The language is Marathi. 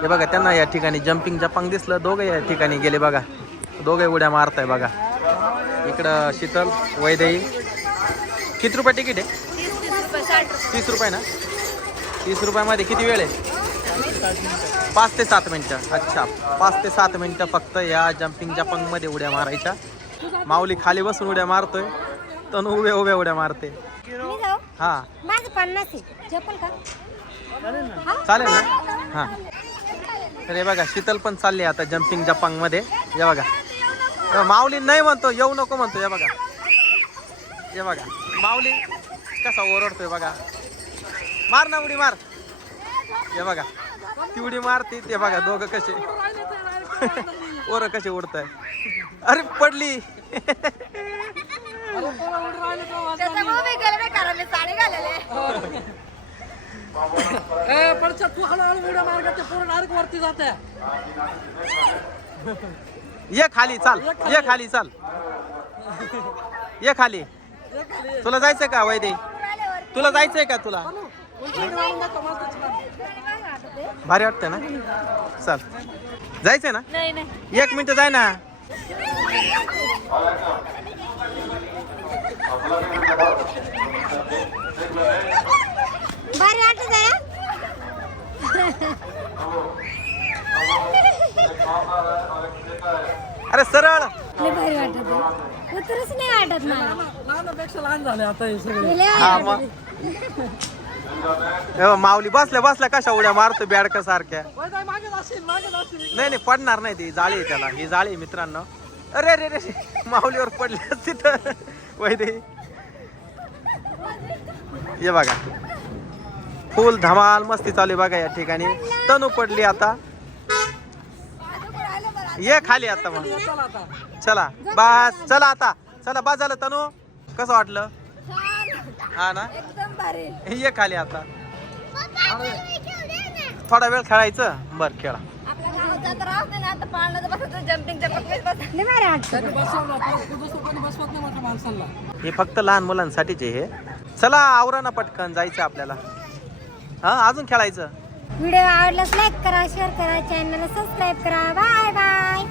हे बघा त्यांना या ठिकाणी जम्पिंग जपांग दिसलं. दोघं या ठिकाणी गेले बघा. दोघे उड्या मारताय बघा. इकडं शीतल वैदेही. किती रुपये तिकीट आहे? तीस रुपये ना? तीस रुपयामध्ये किती वेळ आहे? पाच ते सात मिनटं. अच्छा पाच ते सात मिनटं फक्त या जम्पिंग जपांगमध्ये उड्या मारायच्या. माऊली खाली बसून उड्या मारतोय. तनु उभ्या उभ्या उड्या मारते. हा. माझं पन्नास चालेल ना? हां. तर हे बघा शीतल पण चालली आता जम्पिंग जपांगमध्ये हे बघा. माऊली नाही म्हणतो येऊ नको म्हणतो हे बघा. हे बघा. माऊली कसा ओरडतोय बघा. मार ना उडी मार. हे बघा. ती उडी मारते ते बघा दोघं कसे. ओर कसे उडताय अरे पडली. साडी घालेले ए पडच्या तू हळूहळू उड्या मार ते पूर्ण डायरेक्ट वरती जाते. ये खाली चाल. ये खाली. चाल. ये खाली. तुला जायचंय का वैदे? तुला जायचंय का तुला? भारी वाटतं ना? चल. जायचंय ना? नाही नाही. एक मिनिट जाय ना भारी वाटत आहे अरे सरळ. लय भारी वाटत आहे. उतरच नाही वाटत मला लहानापेक्षा लहान झाले आता हे सगळे. हा मग. वाटत हे माऊली बसल्या बसल्या कशा उड्या मारतो बॅडका सारख्या. मागे मागे नाही नाही पडणार नाही ती. जाळी आहे त्याला. ही जाळी आहे मित्रांनो. अरे अरे अरे माऊलीवर पडली तिथं. वैदे. ये बघा. फुल धमाल मस्ती चालू आहे बघा या ठिकाणी. तनू पडली आता. ये खाली आता मग. चला. बा चला बस. चला आता. चला बस झालं तनु. कसं वाटलं? हा ना? ये खाली आता. थोडा वेळ खेळायचं? बर खेळा. हे फक्त लहान मुलांसाठीचे हे. चला आवरा ना पटकन. जायचं आपल्याला. हा अजून खेळायचं? व्हिडिओ आवडल्यास लाईक करा शेअर करा चॅनलला सबस्क्राईब करा. Bye bye